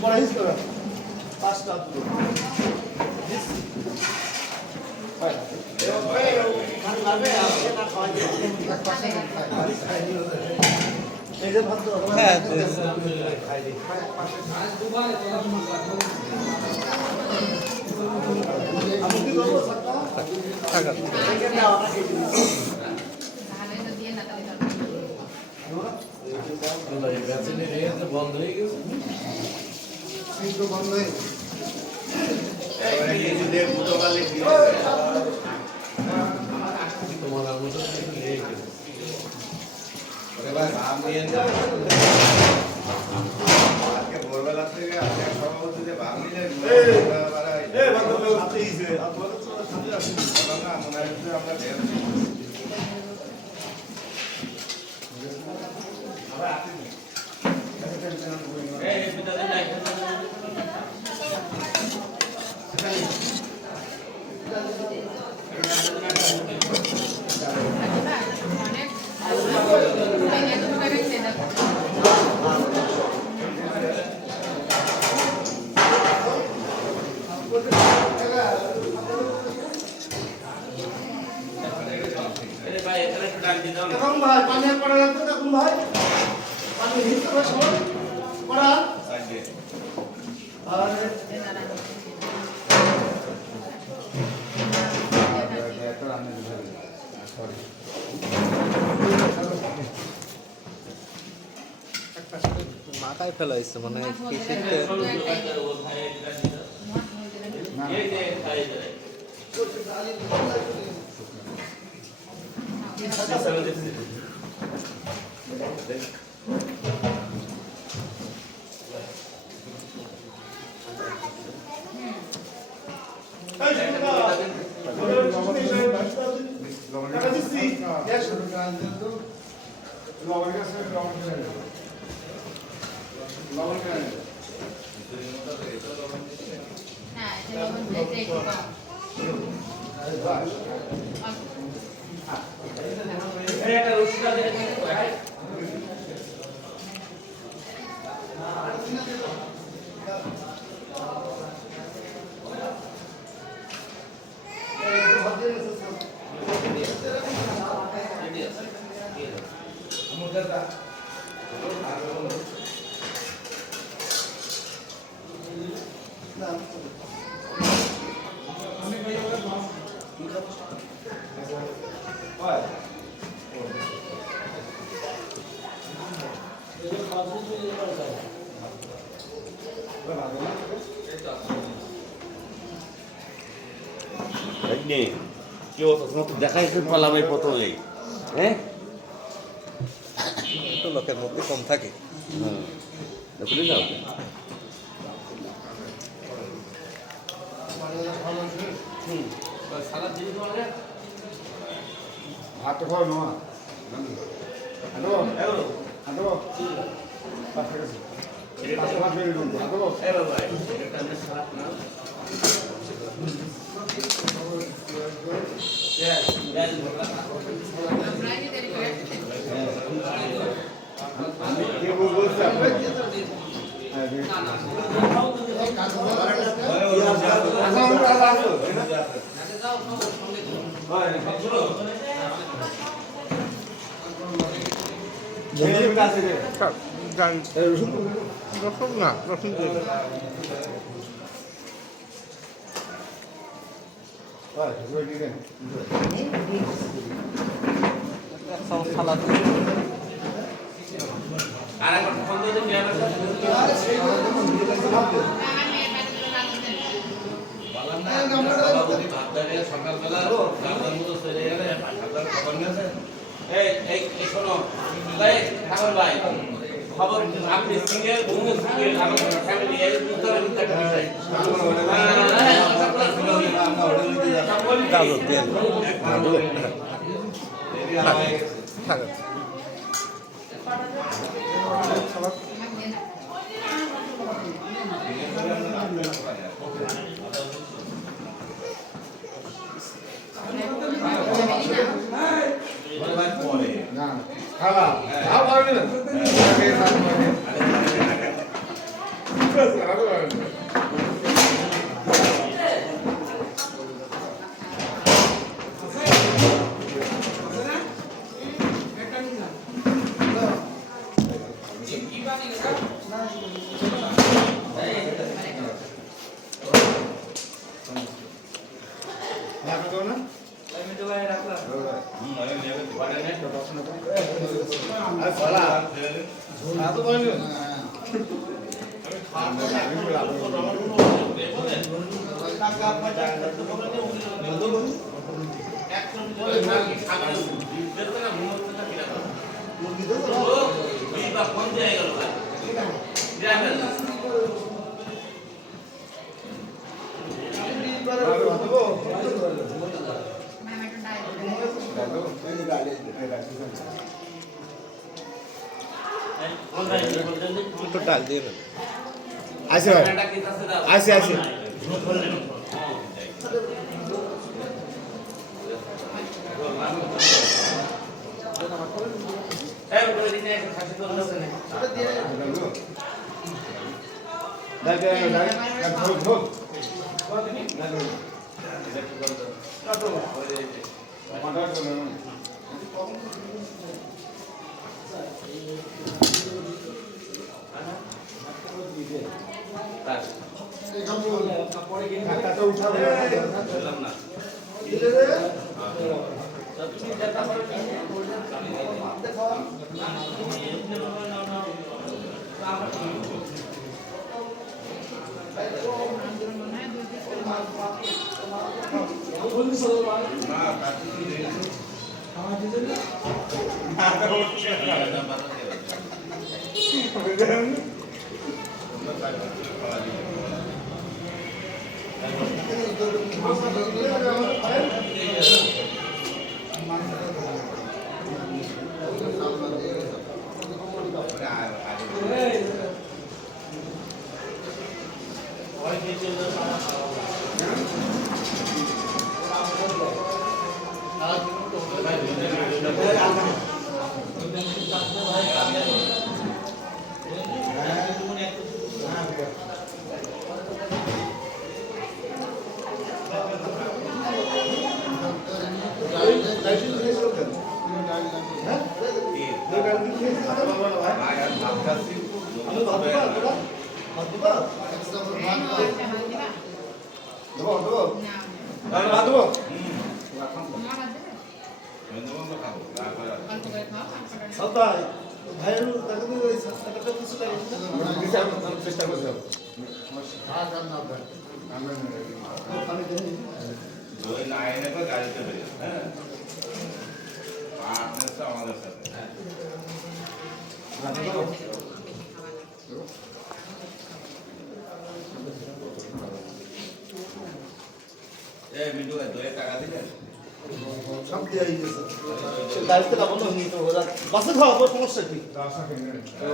পড়াইছ তো পাঁচটা তো হয় খান লাগবে আর এটা খাওয়া যায় এক পাশে খাই এই যে ভাত তো হ্যাঁ খাই দিই পাশে আমি কি করব সরটা টাকা টাকা দাও না খেয়ে দিই তাহলে তো দিয়ে না তাহলে বন্ধ হয়ে গেছে বন্ধ হয়ে তোমার ভোরবেলা থেকে সভাপতি যে ভাব নিলে দেখুন ভাই পানি পড়া লাগতো দেখুন ভাই পানি হিসেবে সবাই পড়া আর মাথায় ফেলাইছে মানে কৃষিতে কেউ দেখাই পারলাম এই প্রথমেই হ্যাঁ তো লোকের মধ্যে কম থাকে বুঝলি যাও ভাত তো খাওয়া নয় হ্যালো হ্যালো পাঁচটা গেছে পাঁচটা ভাত বেরিয়ে দেবো হ্যালো রসুন না রসুন সালাদ সকালবেলা শোনো ঠাকুর ভাই খবর আপনি সিঙ্গেল সিঙ্গেল ফ্যামিলি এই উত্তরের একটা বিষয় খালা তো ডাল দিয়ে আসে ভাই আসে আসে চেষ্টা করতে হবে গাড়িতে বেরিয়ে হ্যাঁ আমাদের সাথে মিন্টু ভাই 2 টাকা দিলেন সব দিয়ে দিয়েছে গাড়িতে না বন্ধ হয়ে তো ওরা বাসে খাওয়াবো সমস্যা কি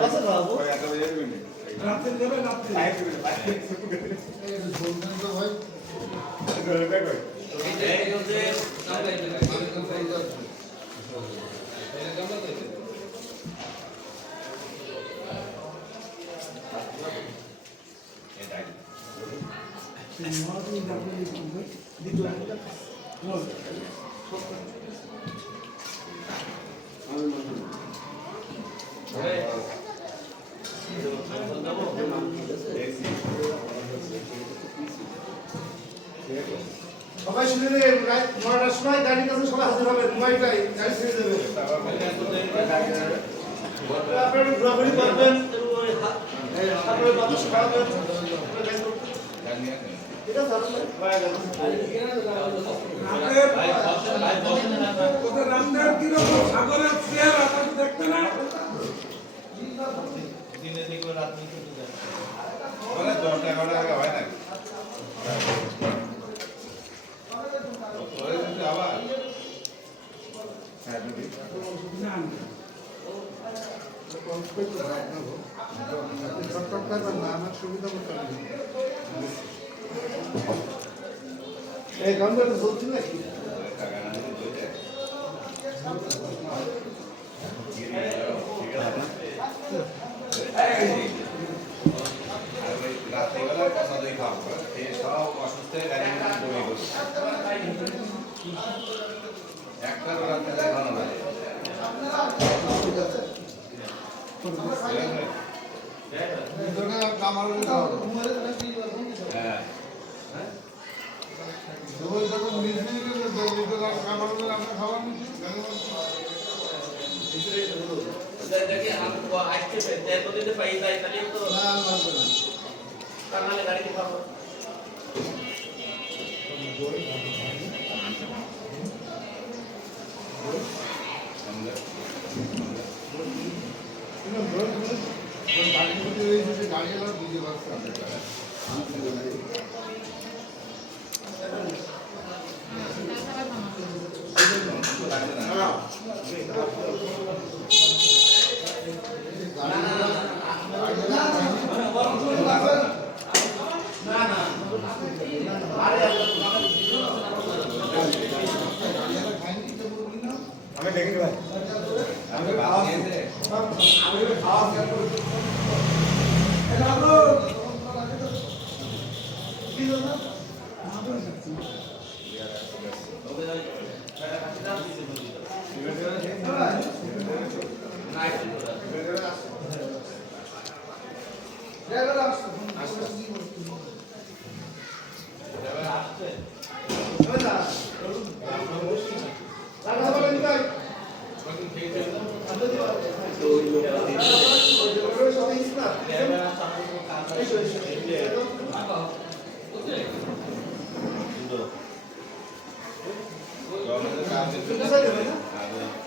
বাসে খাওয়াবো রাতে দেবে রাতে সবাই শুনে নেন 9টার সময় গাড়ির কাছে সবাই হাজির হবে 9টায় গাড়ি ছেড়ে দেবে আপনারা ঘোরাঘুরি করবেন তারপরে বাতাস খাওয়াবেন ঠিক আছে রান্নার কিরকম সাগরের চেয়ার আপনাকে দেখতে না দিনে দেখবে রাত নিতে যায় 10-11 টাকা হয় না আবার এই গানটা চলছে নাকি Hey! থেকে গাড়ি বমি করছে একটা রাস্তা দেখানো লাগে হ্যাঁ দেখি हमको आजके पे तेरे को दे पैसा इतने तो करना ले गाड़ी की पापा আমি দেখিনি ভাই আমি বাদ দিয়েছে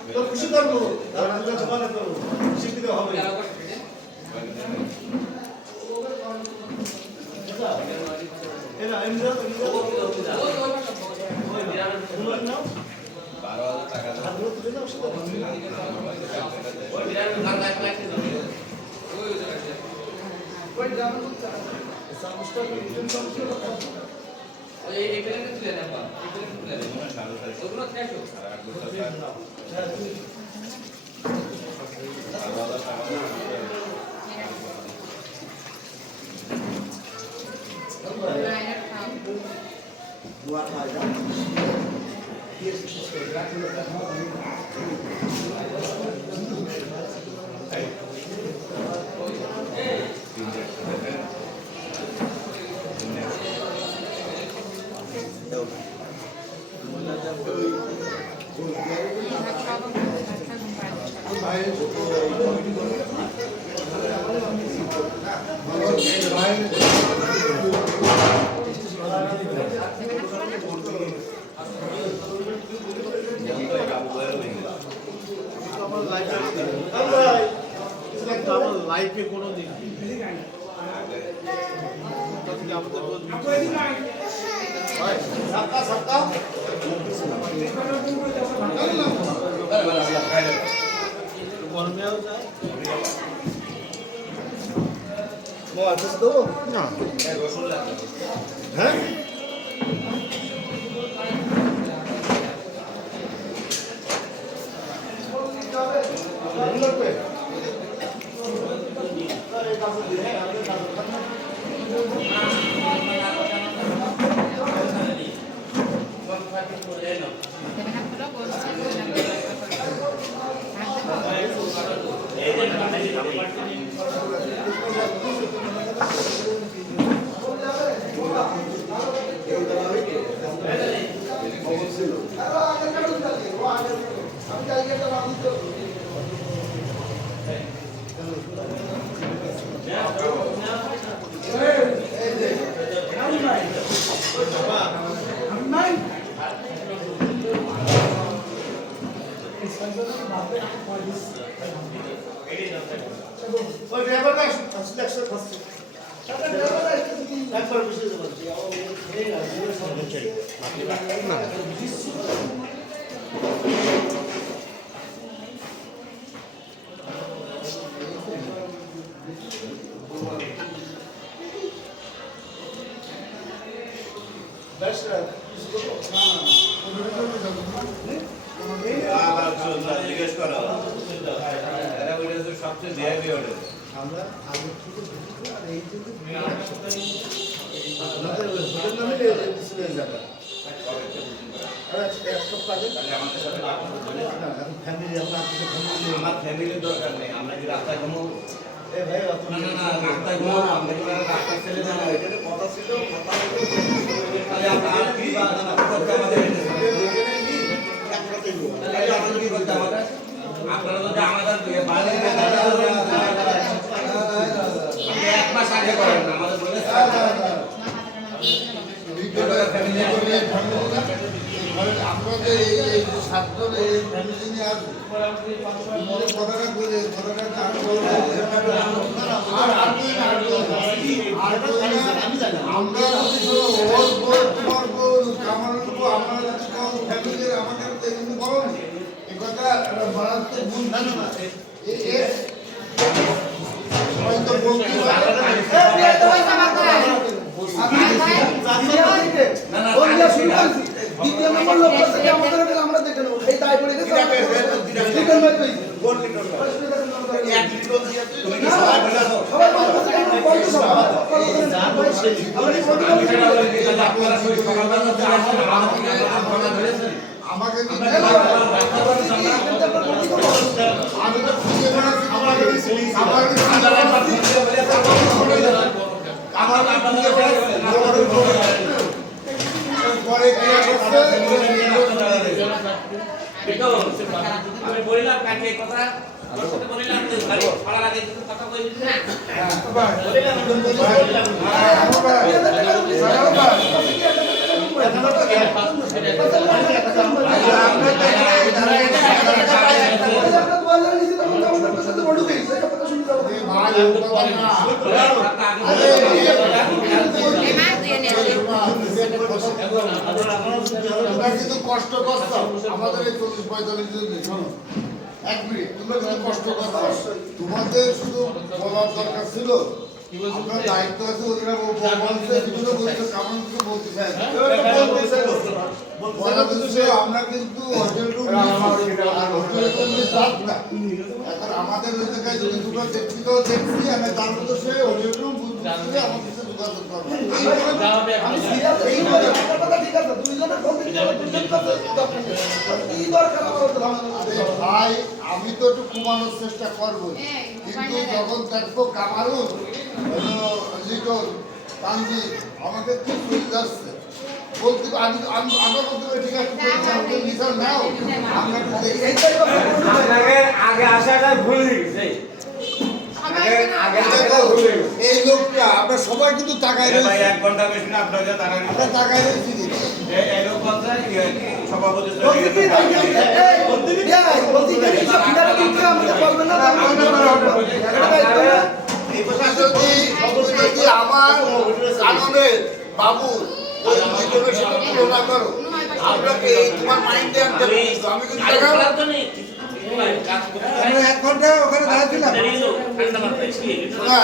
তো খুশি করবো জমানে করবো শিক্ষিত হবে এরা এমনি 12,000 টাকা লাইফে কোনো দিন গরমেও যায় না হ্যাঁ ওই ড্রাইভারটা আসলে একশো ফার্স্ট একবার বসে জিজ্ঞেস করো সবচেয়ে ভিআইপি হোটেল আমরা আগে থেকে এই যে হোটেল নামে চলে যাবে এক সপ্তাহ আগে ফ্যামিলি আমরা আমার ফ্যামিলির দরকার নেই, আমরা কি রাস্তায় ঘুমো? এ ভাই রাস্তায় ঘুমো, আমরা কি রাস্তায় ছেলে না? এটা কথা ছিল কথা তাহলে আমরা আর কি বা করতে আমাদের তাহলে আমাদের কি করতে আমাদের? আপনারা যদি আমাদের বাইরে এক মাস আগে করেন না, আমাদের বলে আমরা যে এই ছাত্র এই ফ্যামিলি নিয়ে আসবো কথাটা বলে কথাটা আমরা ওর বউ তোমার বউ কামার বউ আমরা যদি কাউ ফ্যামিলির আমাদের তো এগুলো বলো না এই কথা মারাত্মক ভুল জানো না সবাই তো বলতে দ্বিতীয় নম্বর লোক থেকে আমাদের আমরা দেখে নেবো এই তাই পড়ে গেছে আমাকে আমি বললাম কাকে কথা তোর সাথে বললাম যে গাড়ি ছাড়ার আগে কিছু কথা কইলি না কিন্তু কষ্ট করত আমাদের এই 40-45 জন এক মিনিট তোমরা কিন্তু কষ্ট করত তোমাদের শুধু বলার দরকার ছিল আমরা দায়িত্ব আছে ওরা বলছে বিভিন্ন বলছে কারণ কিছু বলতে চাই আমরা কিন্তু হোটেল রুম আর হোটেল রুম যাক না এখন আমাদের ওই জায়গায় যদি তোমরা দেখছি তো দেখছি আমি তার মধ্যে সে হোটেল রুম বুঝতে আমাদের সাথে যোগাযোগ করবো আমি সিরিয়াস এই কথা ঠিক আছে দুইজনের ফোন দিতে কি দরকার আরে ভাই আমি তো একটু কমানোর চেষ্টা করবো কিন্তু যখন দেখবো কামারুল লিটল তানজি আমাকে কি ভুল যাচ্ছে বলতে আমি আমরা বলতে পারি ঠিক আছে বিচার নাও আমরা আগে আসাটা ভুল হয়ে গেছে। এই লোকটা আমরা সবাই কিন্তু তাকায় ভাই রয়েছি 1 ঘন্টা বেশি না আপনাদের তারা আমরা তাকায় রয়েছি এই লোক কথা সভাপতি যদি আমার কাননের বাবু ওই দুইজনের সাথে তুলনা করো আপনাকে তোমার মাইন্ডে আনতে বলছো আমি কিন্তু দেখাবো তো নেই কাজ করতে 1 ঘন্টা ওখানে দাঁড়াচ্ছিলাম ঠান্ডা মাথায় ছিল না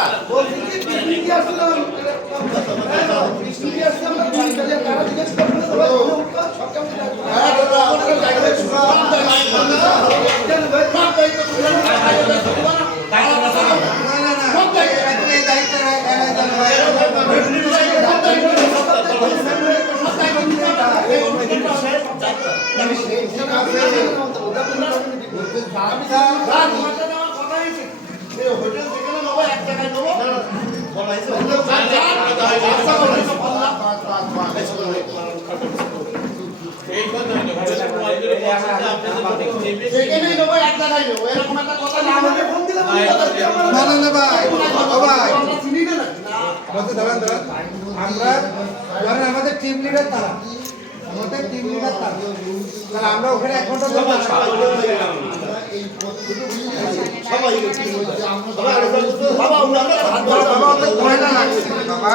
হোটেল যেখানে নেবো এক জায়গায় নেবো বলা হয়েছে সেখানেই নেবো এক জায়গায় নেবো এরকম একটা কথা না আমাকে ফোন দিলে না ভাই ও ভাই চিনি না বলতে দাঁড়ান আমরা ধরেন আমাদের টিম লিডার তারা আমাদের টিম লিডার তারা তাহলে আমরা ওখানে 1 ঘন্টা এই সবাই বাবা আমরা পয়লা লাগছে বাবা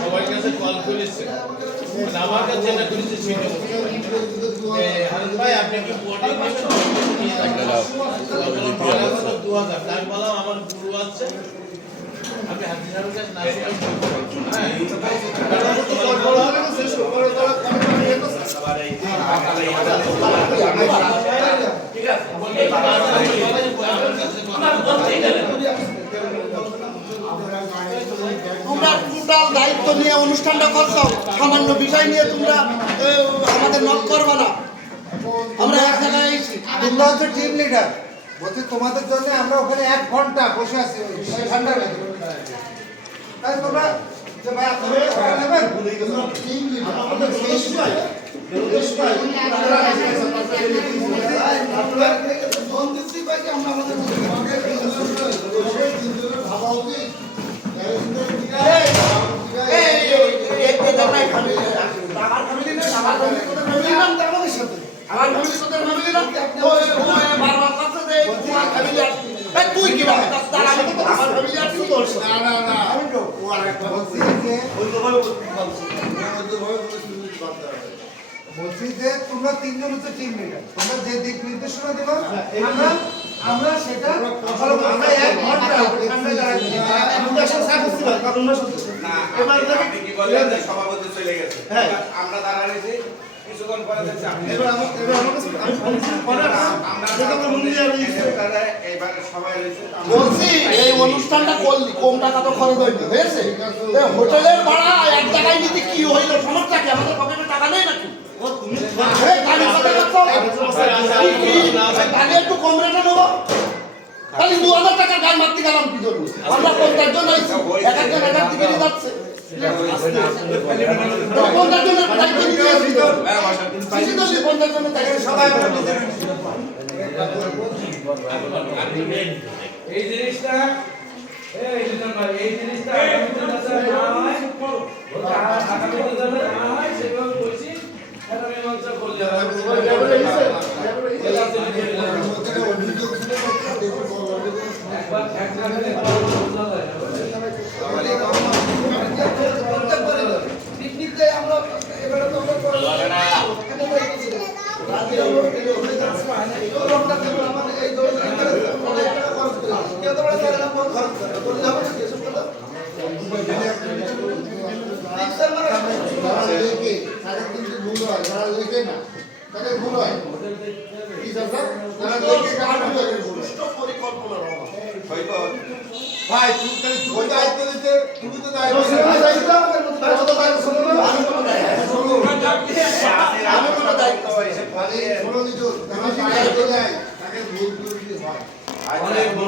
সবার কাছে কল করেছে আমার কাছে যেটা করেছে সেটা হারুন ভাই আপনি কি বোর্ডিং নেবেন 2000 টাকা বললাম আমার গুরু আছে আপনি হাজি সাহেবের কাছে না ঠিক আছে তোমরা টোটাল দায়িত্ব দায়িত্ব নিয়ে অনুষ্ঠানটা করছো, সামান্য বিষয় নিয়ে তোমরা আমাদের নক করবা না। আমরা এক জায়গায় এসেছি। তোমরা হচ্ছে টিম লিডার, বলছি তোমাদের জন্য আমরা ওখানে 1 ঘন্টা বসে আছি ওই ঠান্ডার মধ্যে। তাই তোমরা যে ভাই আপনারা সবাই নেবেন টিম লিডার আমাদের ভাবা উচিত আমার ফ্যামিলি না, আমার ফ্যামিলি তোদের ফ্যামিলি না, আমাদের সাথে আমার ফ্যামিলি তোদের ফ্যামিলি না। বারবার কাছে যে তোমার ফ্যামিলি আসছে, তুই কি ভাবে আমার ফ্যামিলি আসছে তোর সাথে। না আমি তো ও আর একটা বলছি যে বলছি যে তোমরা তিনজন হচ্ছে টিম লিডার, তোমরা যে দিক নির্দেশনা দেবা আমরা সেটা ফলো করব। আমরা 1 ঘন্টা ঠান্ডায় দাঁড়াচ্ছি, আমরা একসাথে সাকসেস হবে কারণ আমরা সত্যি না, আপনি কি বললেন যে সভাপতি চলে গেছে? হ্যাঁ। আমরা দাঁড়াইছি, কিছুক্ষণ পরে দেখছি আপনি- এবার আমার কাছে আমি পরে এইবারে সবাই রয়েছে। বলছি এই অনুষ্ঠানটা করলি কম টাকা তো খরচ হইবে, হয়েছে? এই হোটেলের ভাড়া এক জায়গায় নিতে কি হইলো, সমস্যা কি? আমাদের পকেটে টাকা নেই নাকি? এই গাড়ি কথা বলছো? গাড়ি একটু কম রেটে নেবো, খালি 2000 টাকা গাড়ি মারতে গেলাম কি জন্য? আমরা 50 জন হয়েছি, এক একজন এক এক দিকে নিয়ে যাচ্ছে। 50 জনের দায়িত্ব নিয়ে যাচ্ছি তো। শিশু তো 50 জনের দায়িত্ব সবাই আমরা নিজের এই জিনিসটা এই লিটন ভাই এই জিনিসটা আগামীতে যাতে না হয় আগামীতে যাতে না হয় সেভাবে বলছি এটা মীমাংসা করলে হবে একবার এক জায়গায় বলা যায় পিকনিক দেয় আমরা এবারে তো আমরা করে এখানে যাইছি রাতে আমরা আমরা কেবল আমাদের এই দল অনেক টাকা খরচ করে কেউ তো বলে স্যার না কোন খরচ করে বলে হবে না এসব কথা স্যার মানে যারা লেখে তাদের কিন্তু ভুল হয়, যারা লেখে না তাদের ভুল হয়। কি স্যার? যারা লেখে তাদের ভুল হয়। সুষ্ঠু পরিকল্পনার অভাব। হয়তো ভাই তুমি তো দায়িত্ব দিতে, তুমি তো দায়িত্ব